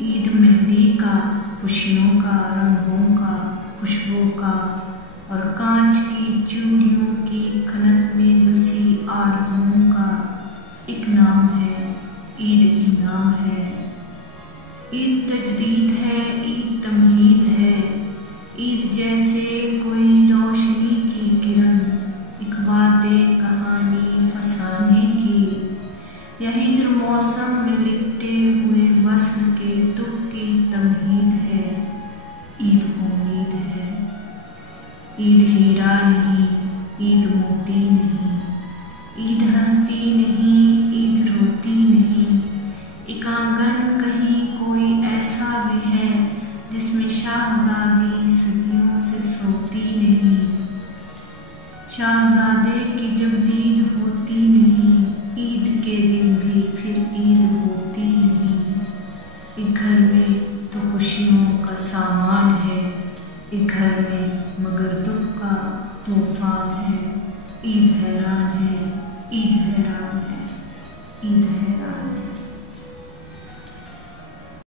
ईद मेहंदी का, खुशियों का, रंगों का, खुशबू का और कांच की चूड़ियों की खनक में बसी आरज़ुओं का एक नाम है, ईद इनाम है। ईद तजदीद है, ईद तमहीद है, ईद जैसे कोई रोशनी की किरण, एक वादे कहानी फसाने की, या हिज्र मौसम में लिपटे हुए वस्ल के दुख की तमहीद है। ईद उम्मीद है। ईद हीरा नहीं, ईद मोती नहीं, ईद हंसती नहीं, ईद रोती नहीं। एक आंगन कहीं कोई ऐसा भी है जिसमें शाहजादी सदियों से सोती नहीं। शाहजादे की जब दीद होती नहीं, ईद के दिन भी फिर ईद होती नहीं। एक घर में तो खुशियों का सामान है, एक घर में मगर दुख का तूफान है। ईद हैरान है, ईद हैरान है, ईद हैरान है।